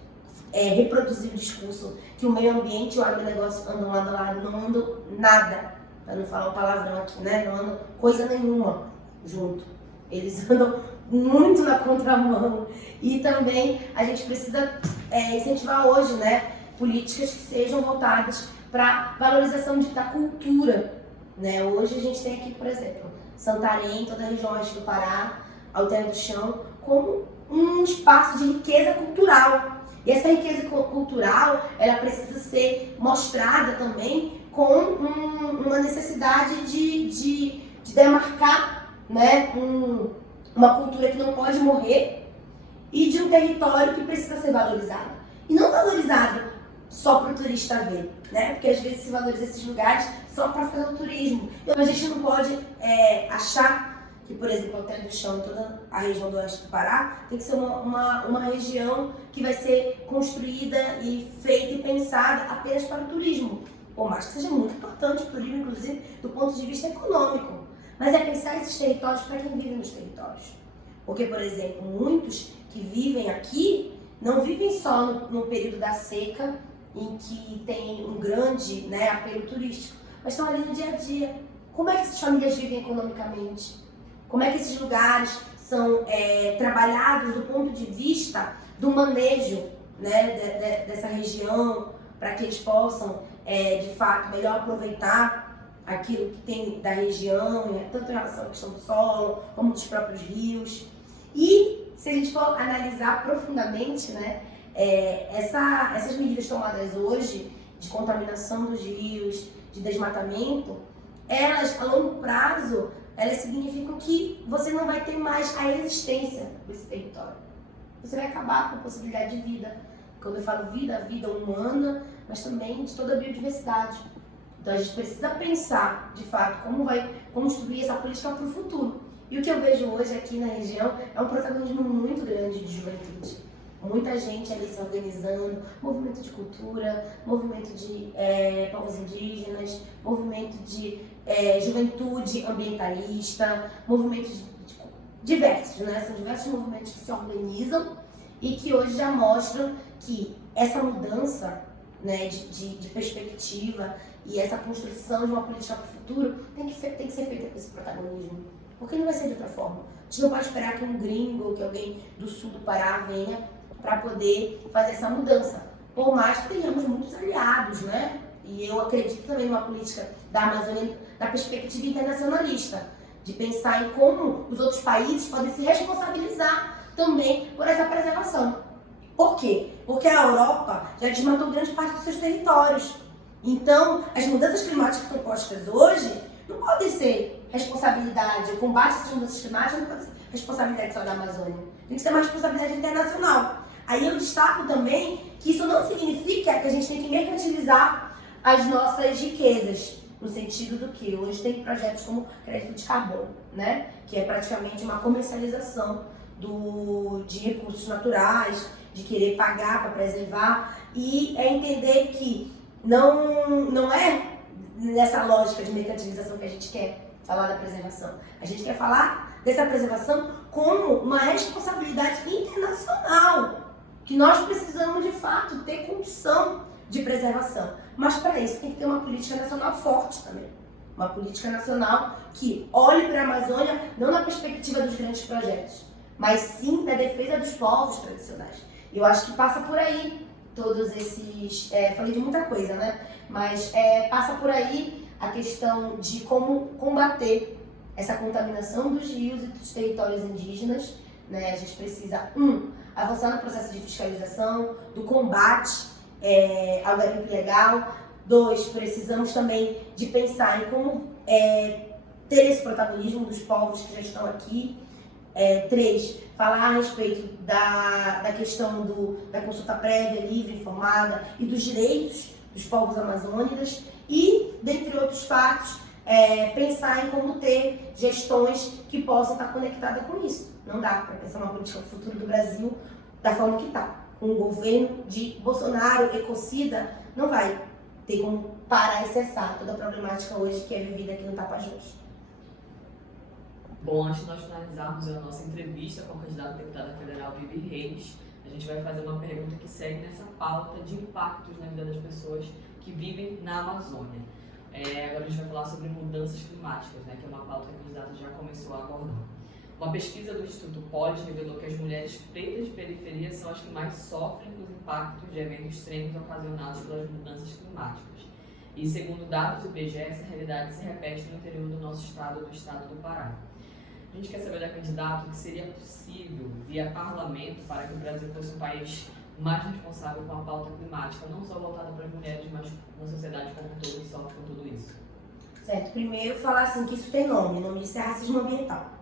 reproduzir o discurso que o meio ambiente e o agronegócio andam lado a lado, não andam nada, para não falar um palavrão aqui, né? Não andam coisa nenhuma junto. Eles andam muito na contramão. E também a gente precisa incentivar hoje, né, políticas que sejam voltadas para valorização da cultura. Né? Hoje a gente tem aqui, por exemplo, Santarém, toda a região oeste do Pará, Alter do Chão, como um espaço de riqueza cultural. E essa riqueza cultural, ela precisa ser mostrada também com uma necessidade de demarcar, né, uma cultura que não pode morrer e de um território que precisa ser valorizado. E não valorizado só para o turista ver, né? Porque às vezes se valoriza esses lugares só para fazer o turismo. Então a gente não pode achar que, por exemplo, Alter do Chão, toda a região do oeste do Pará, tem que ser uma região que vai ser construída e feita e pensada apenas para o turismo. Por mais que seja muito importante o turismo, inclusive, do ponto de vista econômico. Mas é pensar esses territórios para quem vive nos territórios. Porque, por exemplo, muitos que vivem aqui não vivem só no período da seca, em que tem um grande, né, apelo turístico, mas estão ali no dia a dia. Como é que essas famílias vivem economicamente? Como é que esses lugares são trabalhados do ponto de vista do manejo, né, dessa região, para que eles possam, de fato, melhor aproveitar aquilo que tem da região, tanto em relação à questão do solo, como dos próprios rios. E se a gente for analisar profundamente, né, essas medidas tomadas hoje de contaminação dos rios, de desmatamento, elas, a longo prazo, elas significam que você não vai ter mais a existência desse território. Você vai acabar com a possibilidade de vida. Quando eu falo vida, a vida humana, mas também de toda a biodiversidade. Então a gente precisa pensar, de fato, como vai construir essa política para o futuro. E o que eu vejo hoje aqui na região é um protagonismo muito grande de juventude. Muita gente ali se organizando, movimento de cultura, movimento de povos indígenas, movimento de juventude ambientalista, movimentos diversos, né? São diversos movimentos que se organizam e que hoje já mostram que essa mudança, né, de perspectiva e essa construção de uma política para o futuro tem que ser feita com esse protagonismo. Porque não vai ser de outra forma. A gente não pode esperar que um gringo, que alguém do sul do Pará venha para poder fazer essa mudança. Por mais que tenhamos muitos aliados, né? E eu acredito também numa política da Amazônia da perspectiva internacionalista, de pensar em como os outros países podem se responsabilizar também por essa preservação. Por quê? Porque a Europa já desmatou grande parte dos seus territórios. Então, as mudanças climáticas que estão postas hoje não podem ser responsabilidade, o combate às mudanças climáticas não pode ser responsabilidade só da Amazônia. Tem que ser uma responsabilidade internacional. Aí eu destaco também que isso não significa que a gente tem que mercantilizar as nossas riquezas. no sentido do que hoje tem projetos como crédito de carbono, né? Que é praticamente uma comercialização de recursos naturais, de querer pagar para preservar, e é entender que não é nessa lógica de mercantilização que a gente quer falar da preservação. A gente quer falar dessa preservação como uma responsabilidade internacional, que nós precisamos de fato ter condição de preservação. Mas para isso tem que ter uma política nacional forte também. Uma política nacional que olhe para a Amazônia não na perspectiva dos grandes projetos, mas sim da defesa dos povos tradicionais. Eu acho que passa por aí todos esses... falei de muita coisa, né? Mas passa por aí a questão de como combater essa contaminação dos rios e dos territórios indígenas, né? A gente precisa, avançar no processo de fiscalização, do combate ao garimpo ilegal. 2, precisamos também de pensar em como ter esse protagonismo dos povos que já estão aqui. 3, falar a respeito da questão da consulta prévia, livre, informada e dos direitos dos povos amazônicos e, dentre outros fatos, pensar em como ter gestões que possam estar conectadas com isso. Não dá para pensar uma política futuro do Brasil da forma que está. Com o governo de Bolsonaro, ecocida, não vai ter como parar e cessar toda a problemática hoje que é vivida aqui no Tapajós. Bom, antes de nós finalizarmos a nossa entrevista com a candidata a deputada federal Vivi Reis, a gente vai fazer uma pergunta que segue nessa pauta de impactos na vida das pessoas que vivem na Amazônia. Agora a gente vai falar sobre mudanças climáticas, né, que é uma pauta que a candidata já começou a abordar. Uma pesquisa do Instituto Polis revelou que as mulheres pretas de periferia são as que mais sofrem com os impactos de eventos extremos ocasionados pelas mudanças climáticas. E segundo dados do IBGE, essa realidade se repete no interior do nosso estado, do estado do Pará. A gente quer saber da candidata o que seria possível, via parlamento, para que o Brasil fosse um país mais responsável com a pauta climática, não só voltada para as mulheres, mas na sociedade como um todo que sofre com tudo isso. Certo, primeiro falar assim que isso tem nome, o nome disso é racismo ambiental.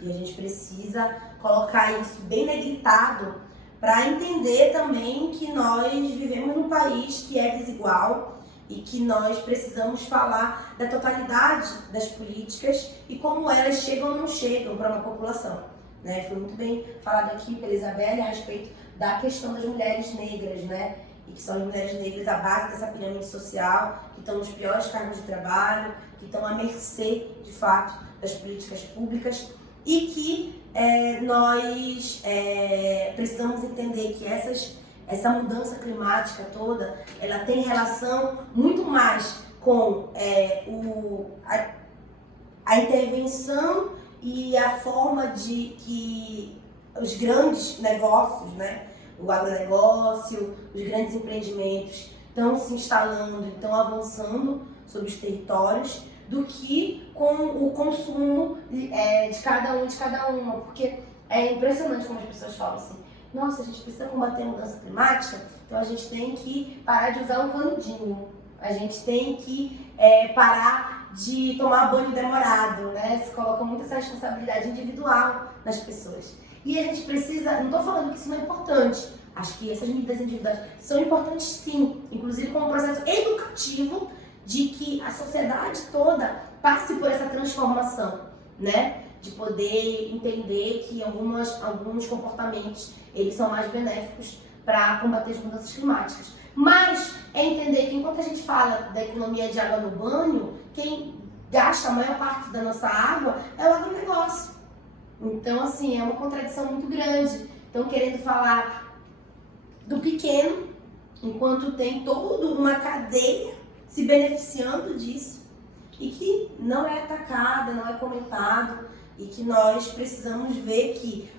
E a gente precisa colocar isso bem negritado para entender também que nós vivemos num país que é desigual e que nós precisamos falar da totalidade das políticas e como elas chegam ou não chegam para uma população. Né? Foi muito bem falado aqui pela Isabelle a respeito da questão das mulheres negras, né? E que são as mulheres negras à base dessa pirâmide social, que estão nos piores cargos de trabalho, que estão à mercê, de fato, das políticas públicas. E que nós precisamos entender que essa mudança climática toda, ela tem relação muito mais com a intervenção e a forma de que os grandes negócios, né, o agronegócio, os grandes empreendimentos estão se instalando, estão avançando sobre os territórios, do que com o consumo de cada um e de cada uma, porque é impressionante como as pessoas falam assim, nossa, a gente precisa combater a mudança climática, então a gente tem que parar de usar um canudinho, a gente tem que parar de tomar banho demorado, né? Se coloca muito essa responsabilidade individual nas pessoas. E a gente precisa, não estou falando que isso não é importante, acho que essas medidas individuais são importantes sim, inclusive como um processo educativo de que a sociedade toda passe por essa transformação, né? De poder entender que alguns comportamentos eles são mais benéficos para combater as mudanças climáticas. Mas é entender que enquanto a gente fala da economia de água no banho, quem gasta a maior parte da nossa água é o agronegócio. Então, assim, é uma contradição muito grande. Então, querendo falar do pequeno, enquanto tem toda uma cadeia se beneficiando disso e que não é atacada, não é comentado e que nós precisamos ver que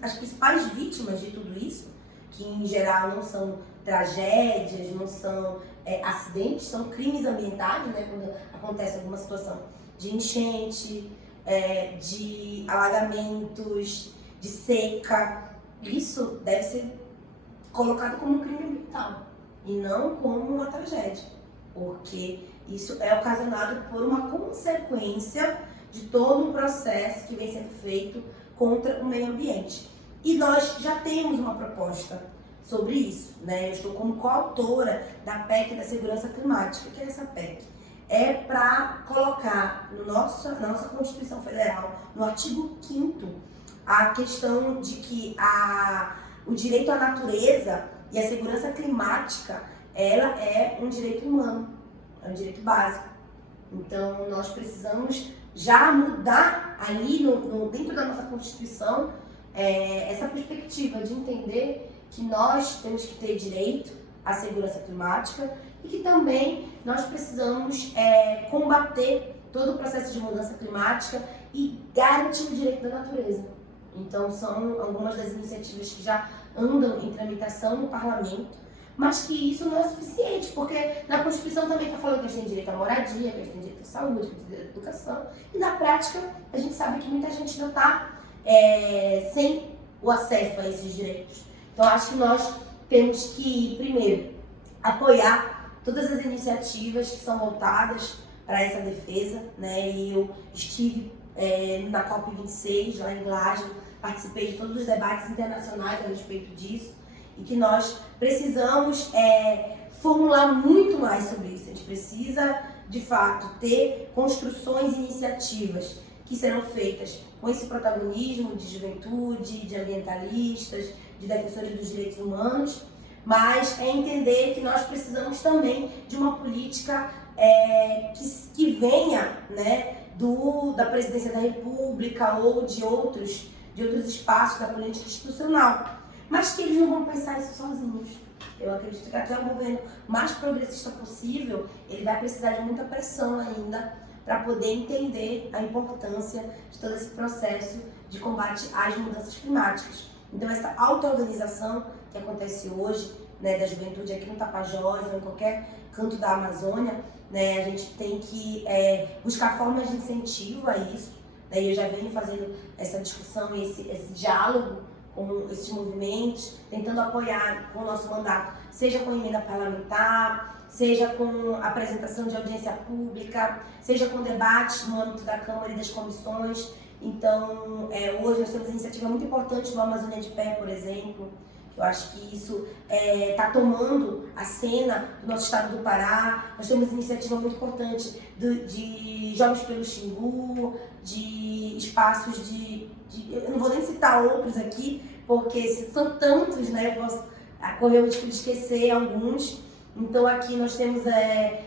as principais vítimas de tudo isso, que em geral não são tragédias, não são acidentes, são crimes ambientais, né, quando acontece alguma situação de enchente, de alagamentos, de seca, isso deve ser colocado como um crime ambiental e não como uma tragédia, porque isso é ocasionado por uma consequência de todo um processo que vem sendo feito contra o meio ambiente. E nós já temos uma proposta sobre isso, né? Eu estou como coautora da PEC da Segurança Climática. O que é essa PEC? é para colocar na nossa Constituição Federal, no artigo 5º, a questão de que o direito à natureza e a segurança climática, ela é um direito humano, é um direito básico. Então, nós precisamos já mudar ali dentro da nossa Constituição essa perspectiva de entender que nós temos que ter direito à segurança climática e que também nós precisamos combater todo o processo de mudança climática e garantir o direito da natureza. Então, são algumas das iniciativas que já andam em tramitação no parlamento, mas que isso não é suficiente, porque na Constituição também está falando que a gente tem direito à moradia, que a gente tem direito à saúde, que a gente tem direito à educação, e na prática a gente sabe que muita gente ainda está sem o acesso a esses direitos. Então, acho que nós temos que, primeiro, apoiar todas as iniciativas que são voltadas para essa defesa, né? E eu estive na COP26, lá em Glasgow, participei de todos os debates internacionais a respeito disso, e que nós precisamos formular muito mais sobre isso. A gente precisa, de fato, ter construções e iniciativas que serão feitas com esse protagonismo de juventude, de ambientalistas, de defensores dos direitos humanos, mas entender que nós precisamos também de uma política que venha, né, da Presidência da República ou de outros espaços da política institucional, mas que eles não vão pensar isso sozinhos. Eu acredito que até o governo mais progressista possível, ele vai precisar de muita pressão ainda para poder entender a importância de todo esse processo de combate às mudanças climáticas. Então, essa auto-organização que acontece hoje, né, da juventude aqui no Tapajós ou em qualquer canto da Amazônia, né, a gente tem que buscar formas de incentivo a isso, né, e eu já venho fazendo essa discussão e esse diálogo com esses movimentos, tentando apoiar com o nosso mandato, seja com emenda parlamentar, seja com apresentação de audiência pública, seja com debates no âmbito da Câmara e das comissões. Então, hoje nós temos uma iniciativa muito importante no Amazônia de Pé, por exemplo. Eu acho que isso está tomando a cena do nosso estado do Pará. Nós temos uma iniciativa muito importante de Jogos pelo Xingu, de espaços eu não vou nem citar outros aqui, porque são tantos, né? Eu posso correr o risco de esquecer alguns. Então, aqui nós temos,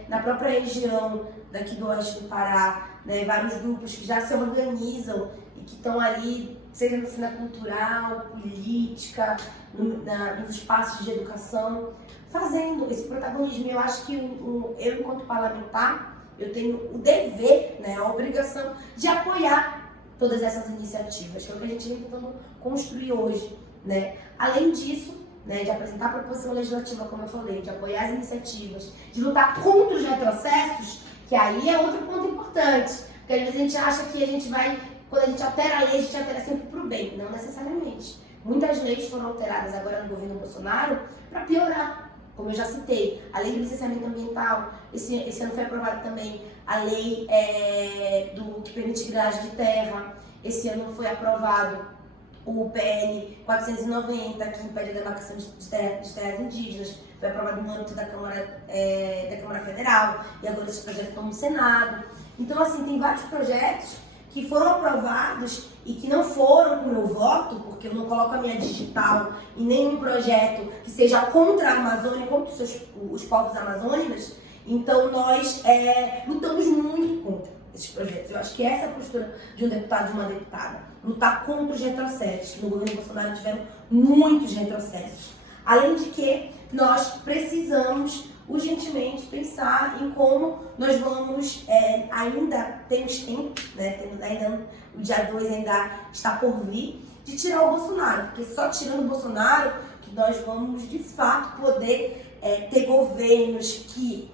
na própria região daqui do oeste do Pará, né, vários grupos que já se organizam e que estão ali, seja na cena cultural, política, nos espaços de educação, fazendo esse protagonismo. Eu acho que eu, enquanto parlamentar, eu tenho o dever, né, a obrigação de apoiar todas essas iniciativas, que é o que a gente vem tentando construir hoje, né? Além disso, né, de apresentar a proposição legislativa, como eu falei, de apoiar as iniciativas, de lutar contra os retrocessos, que aí é outro ponto importante, porque às vezes a gente acha que a gente vai, quando a gente altera a lei, a gente altera sempre para o bem, não necessariamente. Muitas leis foram alteradas agora no governo Bolsonaro para piorar, como eu já citei, a lei do licenciamento ambiental, esse ano foi aprovada também a lei que permite grilagem de terra, esse ano foi aprovado o PL 490, que impede a demarcação de terras indígenas, foi aprovado no âmbito da Câmara Federal, e agora esses projetos estão no Senado. Então, assim, tem vários projetos que foram aprovados e que não foram com o meu voto, porque eu não coloco a minha digital em nenhum projeto que seja contra a Amazônia, contra os povos amazônicos. Então, nós lutamos muito contra esses projetos. Eu acho que essa é a postura de um deputado e de uma deputada. Lutar contra os retrocessos, que no governo Bolsonaro tiveram muitos retrocessos. Além de que nós precisamos urgentemente pensar em como nós vamos, ainda temos tempo, né, o dia 2 ainda está por vir, de tirar o Bolsonaro, porque só tirando o Bolsonaro que nós vamos de fato poder ter governos que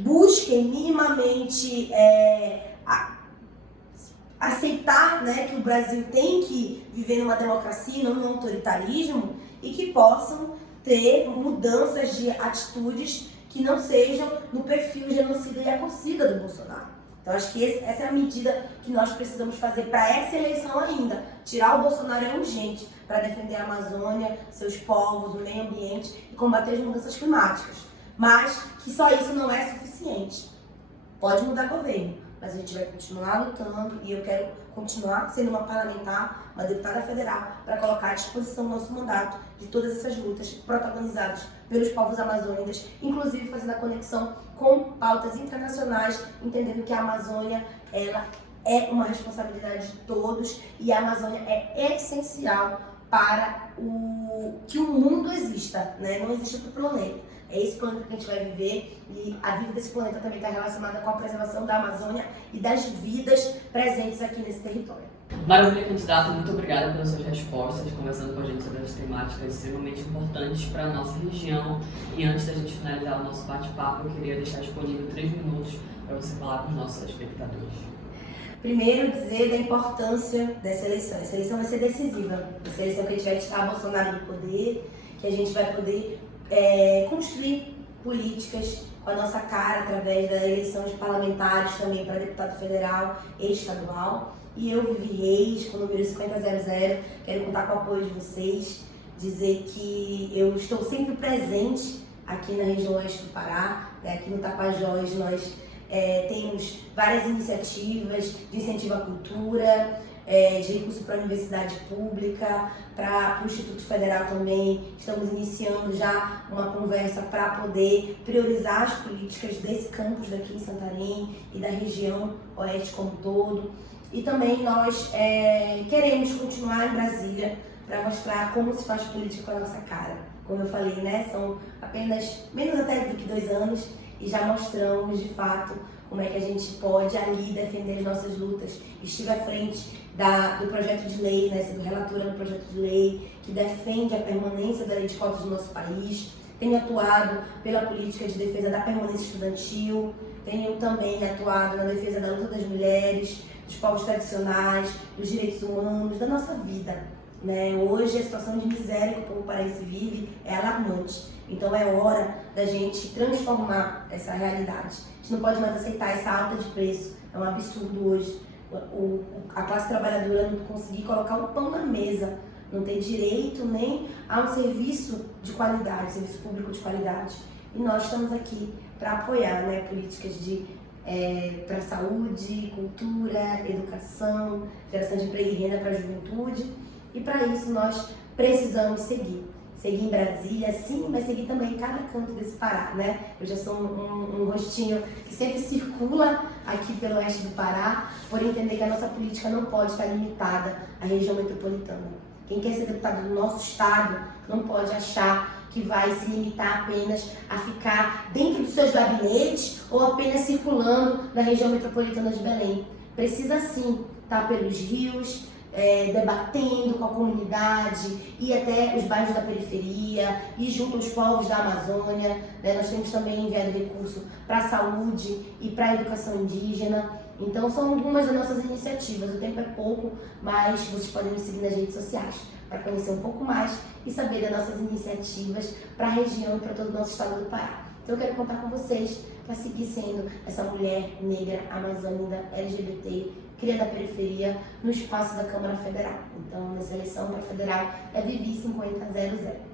busquem minimamente aceitar, né, que o Brasil tem que viver numa democracia, não num autoritarismo, e que possam ter mudanças de atitudes que não sejam no perfil genocida e ecocida do Bolsonaro. Então, acho que essa é a medida que nós precisamos fazer para essa eleição ainda. Tirar o Bolsonaro é urgente para defender a Amazônia, seus povos, o meio ambiente e combater as mudanças climáticas. Mas que só isso não é suficiente. Pode mudar governo, mas a gente vai continuar lutando e eu quero continuar sendo uma parlamentar, uma deputada federal, para colocar à disposição o nosso mandato de todas essas lutas protagonizadas pelos povos amazônicos, inclusive fazendo a conexão com pautas internacionais, entendendo que a Amazônia, ela é uma responsabilidade de todos e a Amazônia é essencial para que o mundo exista, né? Não existe outro planeta. É esse planeta que a gente vai viver e a vida desse planeta também está relacionada com a preservação da Amazônia e das vidas presentes aqui nesse território. Maravilha, candidata, muito obrigada pelas suas respostas, conversando com a gente sobre as temáticas extremamente importantes para a nossa região. E antes da gente finalizar o nosso bate-papo, eu queria deixar disponível 3 minutos para você falar com os nossos espectadores. Primeiro, dizer da importância dessa eleição. Essa eleição vai ser decisiva. Essa eleição que a gente vai tirar Bolsonaro do poder, que a gente vai poder construir políticas com a nossa cara através da eleição de parlamentares também para deputado federal e estadual. E eu, Vivi Reis, com o número 5000, quero contar com o apoio de vocês, dizer que eu estou sempre presente aqui na região oeste do Pará, aqui no Tapajós nós temos várias iniciativas de incentivo à cultura, de recurso para a universidade pública, para o Instituto Federal também. Estamos iniciando já uma conversa para poder priorizar as políticas desse campus daqui em Santarém e da região oeste como um todo. E também nós queremos continuar em Brasília para mostrar como se faz política com a nossa cara. Como eu falei, né, são apenas menos até do que 2 anos e já mostramos de fato como é que a gente pode ali defender as nossas lutas. Estive à frente do projeto de lei, né, sendo relatora do projeto de lei que defende a permanência da lei de cotas no nosso país. Tenho atuado pela política de defesa da permanência estudantil, tenho também atuado na defesa da luta das mulheres, dos povos tradicionais, dos direitos humanos, da nossa vida. Né? Hoje a situação de miséria que o povo paraense vive é alarmante. Então é hora da gente transformar essa realidade. A gente não pode mais aceitar essa alta de preço. É um absurdo hoje a classe trabalhadora não conseguir colocar um pão na mesa, não ter direito nem a um serviço de qualidade, serviço público de qualidade. E nós estamos aqui para apoiar, né, políticas para saúde, cultura, educação, geração de emprego e renda para a juventude. E para isso nós precisamos seguir em Brasília, sim, mas seguir também em cada canto desse Pará, né? Eu já sou um rostinho que sempre circula aqui pelo oeste do Pará, por entender que a nossa política não pode estar limitada à região metropolitana. Quem quer ser deputado do nosso estado não pode achar que vai se limitar apenas a ficar dentro dos seus gabinetes ou apenas circulando na região metropolitana de Belém. Precisa sim estar pelos rios, debatendo com a comunidade e até os bairros da periferia e junto aos povos da Amazônia. Né? Nós temos também enviado recurso para a saúde e para a educação indígena. Então são algumas das nossas iniciativas. O tempo é pouco, mas vocês podem nos seguir nas redes sociais para conhecer um pouco mais e saber das nossas iniciativas para a região e para todo o nosso estado do Pará. Então eu quero contar com vocês para seguir sendo essa mulher negra, amazônica, LGBT, cria da periferia, no espaço da Câmara Federal. Então, nessa eleição para federal é Vivi 5000.